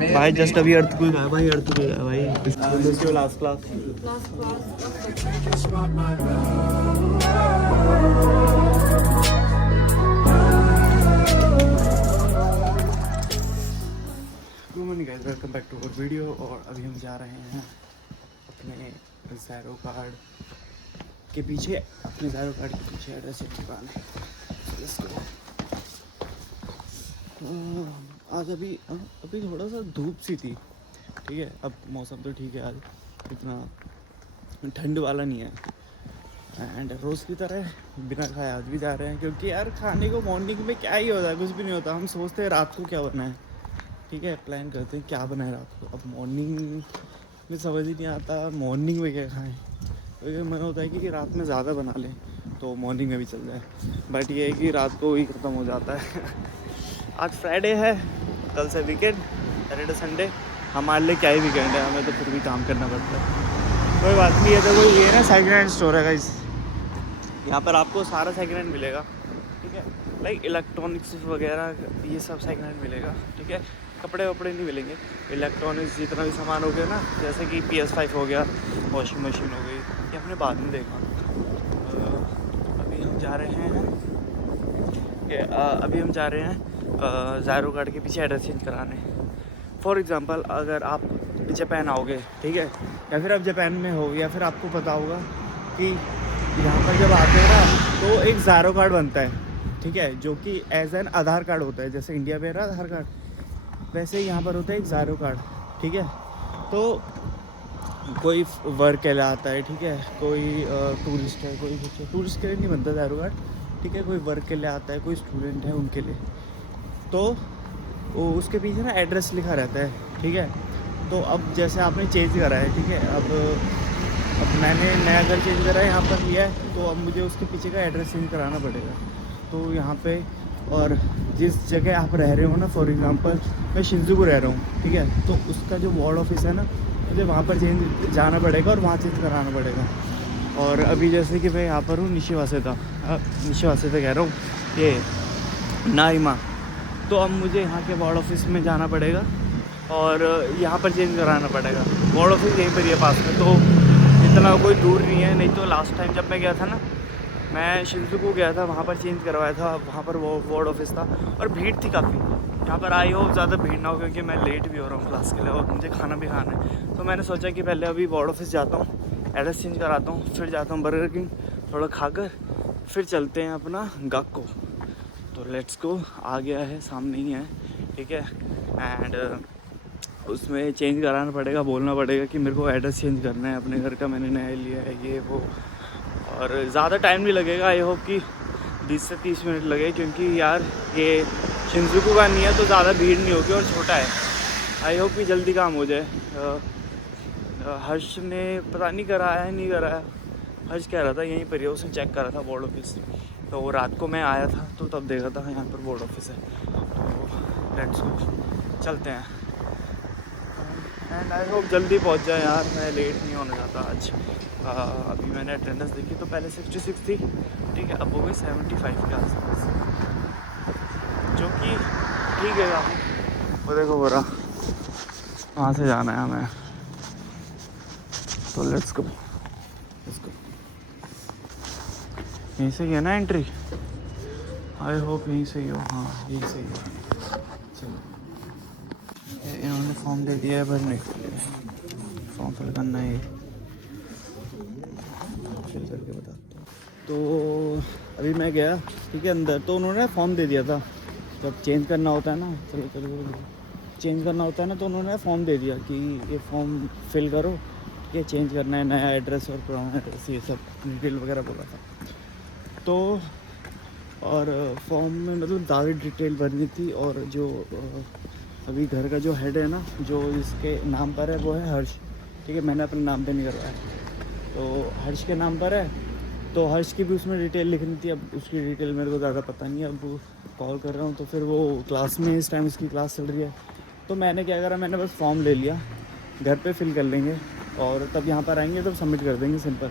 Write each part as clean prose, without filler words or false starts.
भाई जस्ट अभी अर्थक्वेक आया भाई, अर्थक्वेक आया भाई। Last class good morning guys, welcome back to our video. और अभी हम जा रहे हैं अपने ज़ैरो कार्ड के पीछे, अपने ज़ैरो कार्ड के पीछे एड्रेस दुकान है। आज अभी थोड़ा सा धूप सी थी, ठीक है। अब मौसम तो ठीक है, आज इतना ठंड वाला नहीं है। एंड रोज़ की तरह बिना खाए आज भी जा रहे हैं, क्योंकि यार खाने को मॉर्निंग में क्या ही होता है, कुछ भी नहीं होता। हम सोचते हैं रात को क्या बना है, ठीक है, प्लान करते हैं क्या बनाए रात को। अब मॉर्निंग में समझ ही नहीं आता मॉर्निंग में क्या खाएं। तो मन होता है कि रात में ज़्यादा बना लें तो मॉर्निंग में भी चल जाए, बट ये है कि रात को ही ख़त्म हो जाता है। आज फ्राइडे है, कल से वीकेंड, सैटरडे संडे। हमारे लिए क्या ही वीकेंड है, हमें तो फिर भी काम करना पड़ता है। कोई बात नहीं है। तो कोई ये ना सेकंड हैंड स्टोर है गाइस, यहाँ पर आपको सारा सेकंड हैंड मिलेगा, ठीक है। लाइक इलेक्ट्रॉनिक्स वगैरह ये सब सेकंड हैंड मिलेगा, ठीक है। कपड़े वपड़े नहीं मिलेंगे। इलेक्ट्रॉनिक्स जितना भी सामान हो गया ना, जैसे कि PS5 हो गया, वॉशिंग मशीन हो गई, ये हमने बाद में देखा। अभी हम जा रहे हैं ज़ैरो कार्ड के पीछे एड्रेस चेंज कराने। फॉर एग्ज़ाम्पल, अगर आप जापान आओगे, ठीक है, या फिर आप जापान में हो, या फिर आपको पता होगा कि यहाँ पर जब आते हैं ना तो एक ज़ैरो कार्ड बनता है, ठीक है, जो कि एज एन आधार कार्ड होता है। जैसे इंडिया में रहा आधार कार्ड, वैसे ही यहाँ पर होता है एक ज़ैरो कार्ड, ठीक है। तो कोई वर्क के लिए आता है, ठीक है, कोई टूरिस्ट है, कोई कुछ है। टूरिस्ट के लिए नहीं बनता ज़ैरो कार्ड, ठीक है, कोई वर्क के लिए आता है, कोई स्टूडेंट है उनके लिए। तो वो उसके पीछे ना एड्रेस लिखा रहता है, ठीक है। तो अब जैसे आपने चेंज करा है, ठीक है, अब मैंने नया घर चेंज करा है, यहाँ पर लिया है, तो अब मुझे उसके पीछे का एड्रेस चेंज कराना पड़ेगा। तो यहाँ पे, और जिस जगह आप रह रहे हो ना, फॉर एग्ज़ाम्पल मैं शिंजुकू रह रहा हूँ, ठीक है, तो उसका जो वार्ड ऑफिस है ना, मुझे वहाँ पर चेंज जाना पड़ेगा और वहाँ चेंज कराना पड़ेगा। और अभी जैसे कि मैं यहाँ पर हूँ निशिवासेता कह रहा हूँ, ये नारिमा। तो अब मुझे यहाँ के वार्ड ऑफिस में जाना पड़ेगा और यहाँ पर चेंज कराना पड़ेगा। वार्ड ऑफिस यहीं पर ही है पास में, तो इतना कोई दूर नहीं है। नहीं तो लास्ट टाइम जब मैं गया था ना, मैं शिंजुकू गया था, वहाँ पर चेंज करवाया था, वहाँ पर वो वार्ड ऑफिस था और भीड़ थी काफ़ी। यहाँ पर आई हो ज़्यादा भीड़ ना हो, क्योंकि मैं लेट भी हो रहा हूँ क्लास के लिए और मुझे खाना भी खाना है। तो मैंने सोचा कि पहले अभी वार्ड ऑफिस जाता हूँ, एड्रेस चेंज कराता हूँ, फिर जाता हूँ बर्गर किंग, थोड़ा खाकर फिर चलते हैं अपना गाको। तो लेट्स गो। आ गया है, सामने ही है, ठीक है। एंड उसमें चेंज कराना पड़ेगा, बोलना पड़ेगा कि मेरे को एड्रेस चेंज करना है अपने घर का, मैंने नया लिया है, ये वो। और ज़्यादा टाइम नहीं लगेगा, आई होप कि 20 से 30 मिनट लगे, क्योंकि यार ये शिंजुकू का नहीं है तो ज़्यादा भीड़ नहीं होगी और छोटा है। आई होप कि जल्दी काम हो जाए। हर्ष ने पता नहीं कराया है, नहीं कराया। हर्ष कह रहा था यहीं पर ही, उसने चेक करा था बोर्ड ऑफिस। तो वो रात को मैं आया था तो तब देखा था यहाँ पर बोर्ड ऑफिस है। तो लेट्स गो, चलते हैं। एंड आई होप जल्दी पहुँच जाए यार, मैं लेट नहीं होने जाता आज। अभी मैंने अटेंडेंस देखी तो पहले 66 थी, ठीक है, अब हो गई 75 के आसपास, जो कि ठीक है काफ़ी। वो देखो बोरा, वहाँ से जाना है हमें, तो लेट्स गो। यहीं से ही है ना एंट्री? आई होप यहीं से ही हो। हाँ यहीं से ही है। चलो, इन्होंने फॉर्म दे दिया है भरने के लिए, फॉर्म फिल करना है, फिल करके बताता हूँ। तो अभी मैं गया, ठीक है, अंदर, तो उन्होंने फॉर्म दे दिया था। जब चेंज करना होता है ना, चलो चेंज करना होता है ना, तो उन्होंने फॉर्म दे दिया कि ये फॉर्म फिल करो, ठीक है, चेंज करना है, नया एड्रेस और पुराना एड्रेस, ये सब डिटेल वगैरह बोला था। तो और फॉर्म में मतलब ज़्यादा डिटेल भरनी थी। और जो अभी घर का जो हेड है ना, जो इसके नाम पर है, वो है हर्ष, ठीक है, मैंने अपने नाम पे नहीं करवाया, तो हर्ष के नाम पर है। तो हर्ष की भी उसमें डिटेल लिखनी थी। अब उसकी डिटेल मेरे को ज़्यादा पता नहीं है, अब कॉल कर रहा हूँ तो फिर वो क्लास में, इस टाइम इसकी क्लास चल रही है। तो मैंने क्या करा, मैंने बस फॉर्म ले लिया, घर पे फिल कर लेंगे और तब यहाँ पर आएंगे तब सबमिट कर देंगे, सिंपल।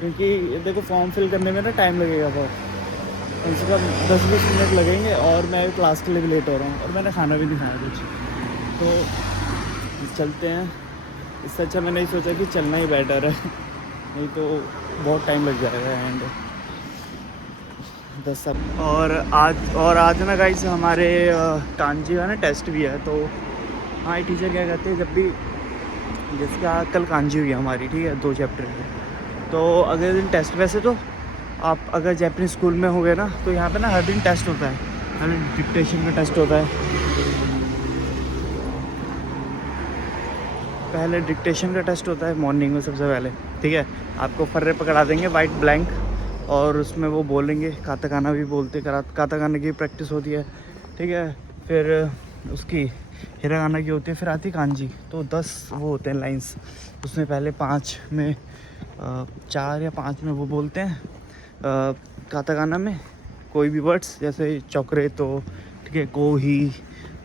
क्योंकि देखो फॉर्म फिल करने में ना टाइम लगेगा बहुत, कम से कम 10-20 मिनट लगेंगे, और मैं क्लास के लिए भी लेट हो रहा हूँ और मैंने खाना भी नहीं खाया कुछ। तो चलते हैं। इससे अच्छा मैंने सोचा कि चलना ही बेटर है, नहीं तो बहुत टाइम लग जाएगा। एंड 10 सब और आज ना गाइस हमारे कांजी का ना टेस्ट भी है। तो हाँ, टीचर क्या कहते हैं, जब भी जैसे कल कांजी हुई है हमारी, ठीक है, 2 चैप्टर की, तो अगले दिन टेस्ट। वैसे तो आप अगर जापानीज़ स्कूल में हो गए ना, तो यहाँ पे ना हर दिन टेस्ट होता है, हर दिन डिक्टेशन का टेस्ट होता है। पहले डिक्टेशन का टेस्ट होता है मॉर्निंग में सबसे पहले, ठीक है। आपको फर्रे पकड़ा देंगे वाइट ब्लैंक, और उसमें वो बोलेंगे, काताकाना भी बोलते, काताकाना की प्रैक्टिस होती है, ठीक है। फिर उसकी हिरागाना की होती है, फिर आती कांजी। तो 10 वो होते हैं लाइंस, उसमें पहले 5 में 4 या 5 में वो बोलते हैं काताकाना में कोई भी वर्ड्स, जैसे चौकरे तो, ठीक है, को ही,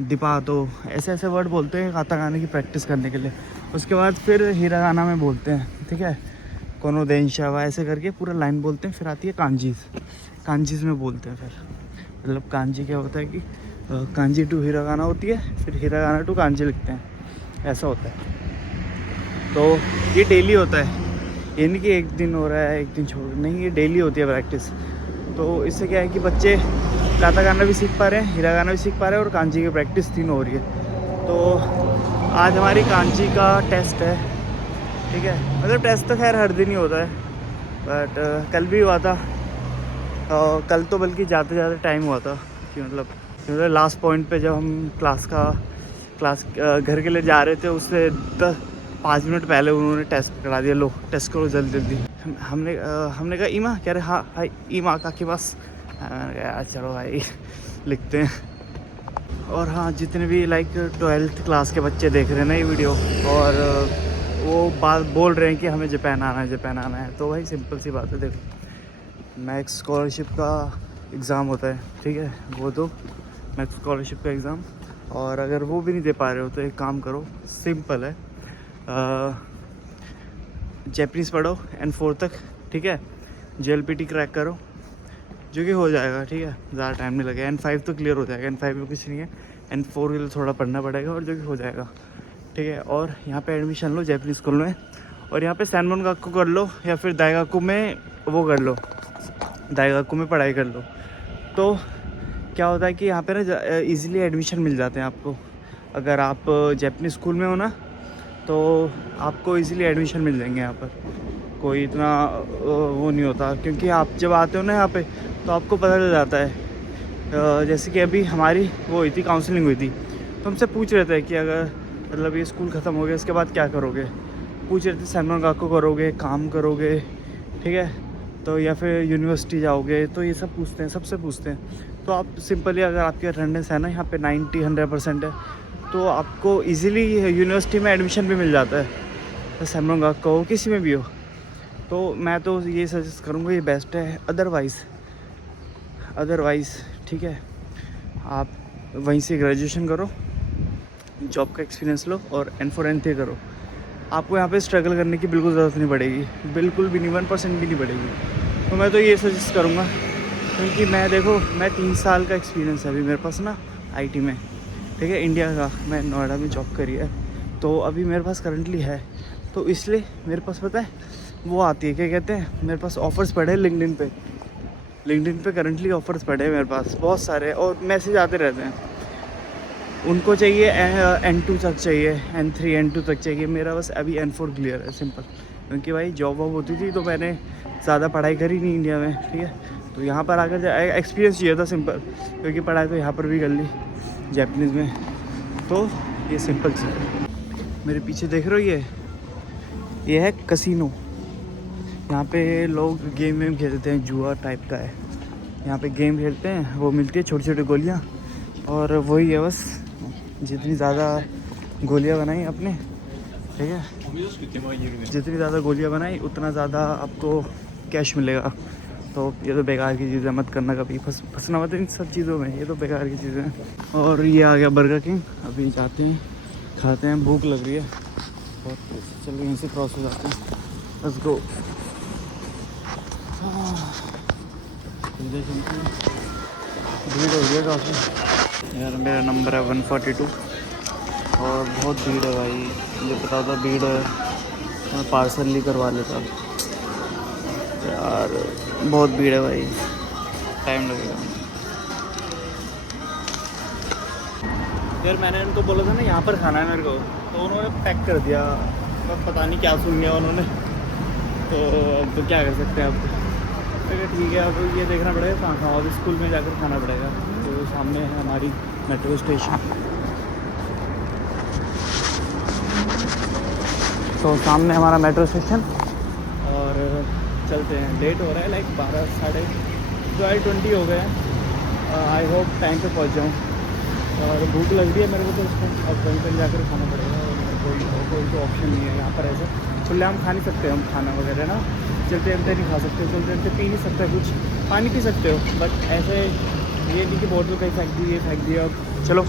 दिपा तो, ऐसे ऐसे वर्ड बोलते हैं काताकाना की प्रैक्टिस करने के लिए। उसके बाद फिर हिरागाना में बोलते हैं, ठीक है, कोनो देनशावा ऐसे करके पूरा लाइन बोलते हैं। फिर आती है कांजीज़ में बोलते हैं। फिर मतलब कांजी क्या होता है कि कांजी टू हिरागाना होती है, फिर हिरागाना टू कांजी लिखते हैं, ऐसा होता है। तो ये डेली होता है, ये नहीं कि एक दिन हो रहा है एक दिन छोड़, नहीं, ये डेली होती है प्रैक्टिस। तो इससे क्या है कि बच्चे काताकाना भी सीख पा रहे हैं, हिरागाना भी सीख पा रहे हैं, और कांजी की प्रैक्टिस 3 हो रही है। तो आज हमारी कांजी का टेस्ट है, ठीक है। मतलब टेस्ट तो खैर हर दिन ही होता है, बट कल भी हुआ था। कल तो बल्कि ज़्यादा टाइम हुआ था कि मतलब लास्ट पॉइंट पे जब हम क्लास घर के लिए जा रहे थे, उससे 5 मिनट पहले उन्होंने टेस्ट करा दिया, लो टेस्ट करो जल्दी जल्दी। हमने कहा ईमा, कह रहे हाँ भाई ईमा का के पास। चलो भाई लिखते हैं। और हाँ, जितने भी लाइक 12th क्लास के बच्चे देख रहे हैं ना ये वीडियो, और वो बात बोल रहे हैं कि हमें जापान आना है, तो भाई सिंपल सी बात है। देखो, मैक्स स्कॉलरशिप का एग्ज़ाम होता है, ठीक है, वो दो मैक्स स्कॉलरशिप का एग्ज़ाम। और अगर वो भी नहीं दे पा रहे हो तो एक काम करो, सिंपल है, जापानीज़ पढ़ो N4 तक, ठीक है, JLPT क्रैक करो, जो कि हो जाएगा, ठीक है, ज़्यादा टाइम नहीं लगेगा। N5 तो क्लियर हो जाएगा, N5 में कुछ नहीं है, N4 के लिए थोड़ा पढ़ना पड़ेगा, और जो कि हो जाएगा, ठीक है। और यहाँ पे एडमिशन लो जापानीज़ स्कूल में, और यहाँ पे सैनमोनगाकू कर लो, या फिर दाइगाकू में वो कर लो, दाइगाकू में पढ़ाई कर लो। तो क्या होता है कि यहाँ पे ना ईज़िली एडमिशन मिल जाते हैं आपको। अगर आप जापानीज़ स्कूल में हो ना, तो आपको इजीली एडमिशन मिल जाएंगे यहाँ पर, कोई इतना वो नहीं होता। क्योंकि आप जब आते हो ना यहाँ पे, तो आपको पता चल जाता है। जैसे कि अभी हमारी वो हुई थी, काउंसलिंग हुई थी, तो हमसे पूछ रहे थे कि अगर मतलब ये स्कूल ख़त्म हो गया इसके बाद क्या करोगे। पूछ रहे थे सैनमोनगाकू करोगे, काम करोगे, ठीक है, तो या फिर यूनिवर्सिटी जाओगे, तो ये सब पूछते हैं, सबसे पूछते हैं। तो आप सिंपली, अगर आपकी अटेंडेंस है ना यहाँ पे 90-100% है, तो आपको इजीली यूनिवर्सिटी में एडमिशन भी मिल जाता है, सैनमोनगाकू हो, किसी में भी हो। तो मैं तो ये सजेस्ट करूँगा, ये बेस्ट है। अदरवाइज़ ठीक है, आप वहीं से ग्रेजुएशन करो, जॉब का एक्सपीरियंस लो, और N4 N3 करो। आपको यहाँ पे स्ट्रगल करने की बिल्कुल ज़रूरत नहीं पड़ेगी, बिल्कुल भी नहीं, 1% भी नहीं पड़ेगी। तो मैं तो ये सजेस्ट करूँगा, क्योंकि मैं 3 साल का एक्सपीरियंस है अभी मेरे पास ना IT में, ठीक है, इंडिया का। मैं नोएडा में जॉब करी है, तो अभी मेरे पास करंटली है, तो इसलिए मेरे पास पता है वो आती है, क्या कहते हैं, मेरे पास ऑफ़र्स पड़े हैं लिंक्डइन पे करंटली ऑफ़र्स पड़े हैं मेरे पास बहुत सारे, और मैसेज आते रहते हैं। उनको चाहिए N2 तक चाहिए, N3 N2 तक चाहिए, मेरा बस अभी N4 क्लियर है, सिंपल। क्योंकि भाई जॉब वॉब होती थी, तो मैंने ज़्यादा पढ़ाई करी नहीं इंडिया में, ठीक है, तो यहाँ पर आकर एक्सपीरियंस चाहिए था, सिंपल। क्योंकि पढ़ाई तो यहाँ पर भी कर ली जापानीज़ में, तो ये सिंपल चीज़ है। मेरे पीछे देख रहे हो, ये है कसिनो। यहाँ पे लोग गेम वेम खेलते हैं, जुआ टाइप का है। यहाँ पे गेम खेलते हैं, वो मिलती है छोटी छोटी गोलियाँ, और वही है बस, जितनी ज़्यादा गोलियाँ बनाई आपने, ठीक है, जितनी ज़्यादा गोलियाँ बनाई उतना ज़्यादा आपको कैश मिलेगा। तो ये तो बेकार की चीज़ें मत करना, कभी फंसना मत इन सब चीज़ों में, ये तो बेकार की चीज़ें हैं। और ये आ गया बर्गर किंग, अभी जाते हैं खाते हैं, भूख लग रही है बहुत। चलो यहीं से क्रॉस हो जाते हैं, लेट्स गो। भीड़ हो गई है काफ़ी यार। मेरा नंबर है 142, और बहुत भीड़ है भाई, मुझे पता होता भीड़ है मैं पार्सल नहीं करवा लेता यार, बहुत भीड़ है भाई, टाइम लगेगा। यार मैंने उनको बोला था ना यहाँ पर खाना है मेरे को, तो उन्होंने पैक कर दिया, अब पता नहीं क्या सुन लिया उन्होंने, तो अब तो क्या कर सकते हैं अब। तो ठीक है, अब ये देखना पड़ेगा कहाँ खाओ, अब स्कूल में जाकर खाना पड़ेगा। तो सामने है हमारी मेट्रो स्टेशन, तो सामने हमारा मेट्रो स्टेशन, और चलते हैं। लेट हो रहा है, लाइक 12 साढ़े 12:20 हो गए हैं। आई होप टाइम पे पहुंच जाऊं, और भूख लग रही है मेरे को, तो उसको अब कहीं पर जाकर खाना पड़ेगा। और कोई तो ऑप्शन नहीं है यहाँ पर, ऐसे खुले हम खा नहीं सकते हम खाना वगैरह ना, चलते चलते नहीं खा सकते, चलते चलते पी नहीं सकते, कुछ पानी पी सकते हो, बट ऐसे ये नहीं कि बोतल कहीं फेंक दी, ये फेंक दिया। अब चलो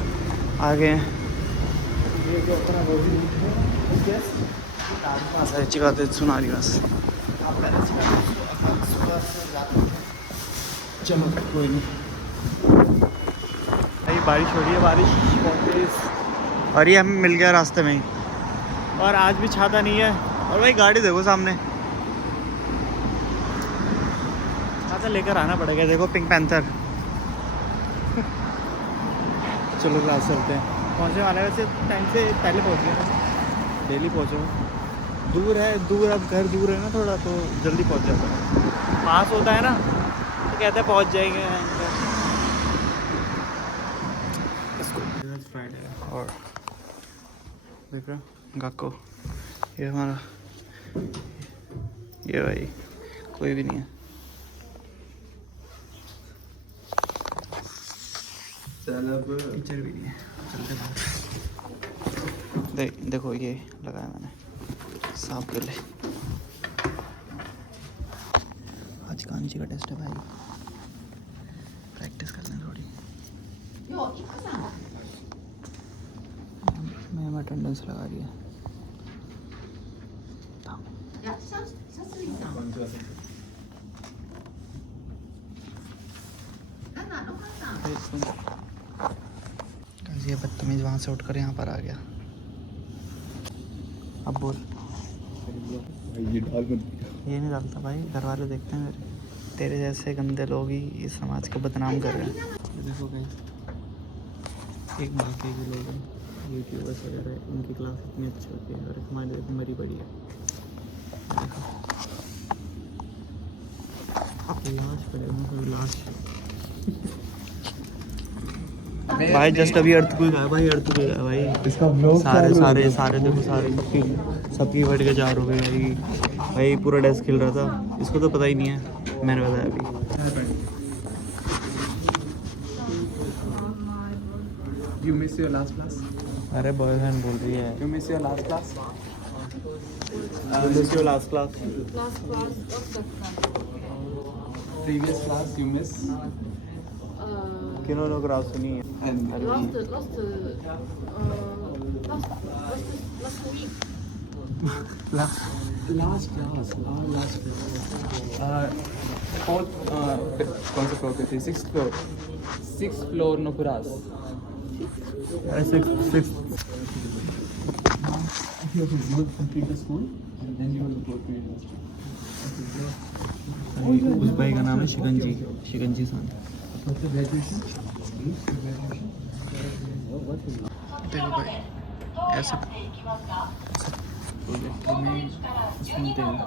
आगे हैं, ये जो अपना अच्छी बात है, सुना रही बस। चलो कोई नहीं भाई, बारिश हो रही है, बारिश बहुत तेज, और ये हमें मिल गया रास्ते में ही, और आज भी छाता नहीं है। और भाई गाड़ी देखो सामने, छाता लेकर आना पड़ेगा। देखो पिंक पैंथर। चलो क्लास चलते हैं, पहुँचने वाले वैसे टाइम से पहले पहुँच गए, डेली पहुँचो, दूर है, दूर अब घर दूर है ना थोड़ा, तो जल्दी पहुँच जाता है। पास होता है ना तो कहते हैं पहुँच जाएंगे। फ्राइडे और देख रहे गाको, ये हमारा, ये भाई कोई भी नहीं है। टीचर भी नहीं है, चलते बाहर। देखो ये लगाया मैंने सांप के लिए। आज कांची का टेस्ट है भाई, प्रैक्टिस करना थोड़ी। मैम अटेंडेंस लगा रही है। ये बदतमीज वहाँ से उठकर यहाँ पर आ गया। अब बोल। ये नहीं डालता भाई, घर वाले देखते हैं मेरे, तेरे जैसे गंदे लोग ही इस समाज को बदनाम कर रहे हैं। देखो गाइस, एक बाकी के लोग हैं यूट्यूबर्स वगैरह, उनकी क्लास इतनी अच्छी होती है, और हमारे लिए मरी पड़ी है। लाश पड़ेगा, लाश भाई, जस्ट अभी अर्थक्वेक आया भाई, अर्थक्वेक आया भाई, इसका ब्लॉग सारे सारे सारे देखो, सारे सबकी फट के 4 हो गए भाई। भाई पूरा डेस्क खिल रहा था, इसको तो पता ही नहीं है, मैंने बताया अभी। You miss your last class? अरे बॉयफ्रेंड बोल रही है। You miss your last class? Miss your last class. Last class of the class. Previous class you miss? किन्होंने क्लास सुनी है? And Last week. last class. Last class. Fourth. कौन सा floor पे थी? 6th floor. 6th floor no class. 6 You will complete the school and then you will go to university. उस भाई का नाम है शिकंजी, शिकंजी सान। After graduation? देखो भाई, ऐसा प्रोजेक्ट में सुनते हैं।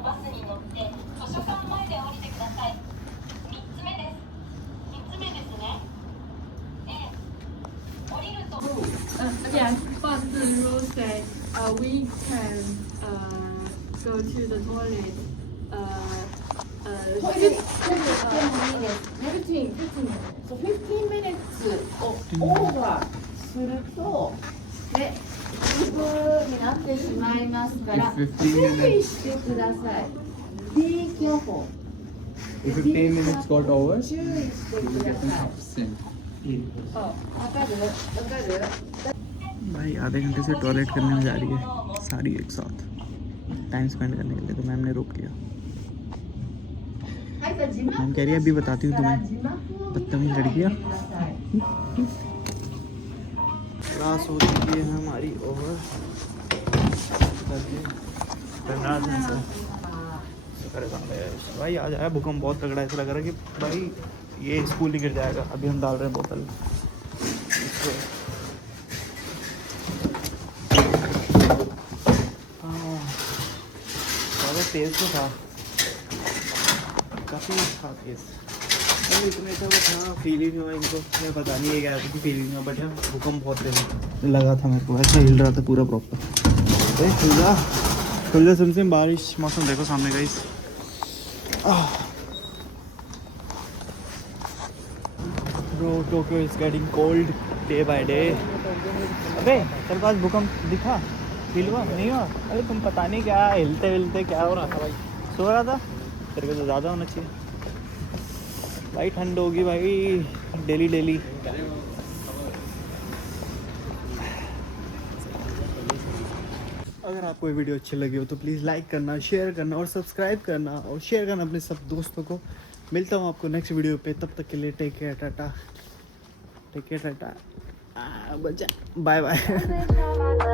Yes, but the rule said we can go to the toilet. Toilet 10 minutes. 15 minutes. So 15 minutes over すると、ね、不分になってしまいますから、 If 注 15 minutes 意してください。Be careful. If 15 minutes got over, 注意してく you だ get an さい。 absent. わかる？わかる？ भाई आधे घंटे से टॉयलेट करने में जा रही है सारी एक साथ, टाइम स्पेंड करने के लिए, तो मैम ने रोक लिया। はい、じゃあ字幕 मैम कह रही है अभी बताती हूँ から तुम्हें, 字幕を見て बदतमीज लड़कियाँ। ください。क्लास हो चुकी है हमारी ओवर भाई आ जाए भूकंप बहुत तगड़ा ऐसा लग रहा है कि भाई ये स्कूल ही गिर जाएगा। अभी हम डाल रहे हैं बोतल। ज़्यादा तेज़ तो था, काफ़ी था तेज़। इतने तो था फील ही नहीं हुआ इनको, मैं पता नहीं है क्या कुछ फील ही नहीं हुआ, बट हाँ भूकंप बहुत तेज लगा था मेरे को, ऐसा हिल रहा था पूरा प्रॉपर। खुल जा सुन बारिश मौसम देखो सामने का इस bro Tokyo is getting cold day by day. अबे तेरे पास भूकंप दिखा, फील हुआ नहीं हुआ? अरे तुम पता नहीं क्या हिलते हिलते क्या हो रहा था भाई, सो रहा था। तेरे को तो ज़्यादा होना चाहिए भाई, ठंड होगी भाई डेली डेली। अगर आपको ये वीडियो अच्छी लगी हो तो प्लीज़ लाइक करना, शेयर करना और सब्सक्राइब करना और शेयर करना अपने सब दोस्तों को। मिलता हूँ आपको नेक्स्ट वीडियो पे, तब तक के लिए take care tata, take care tata, bye bye.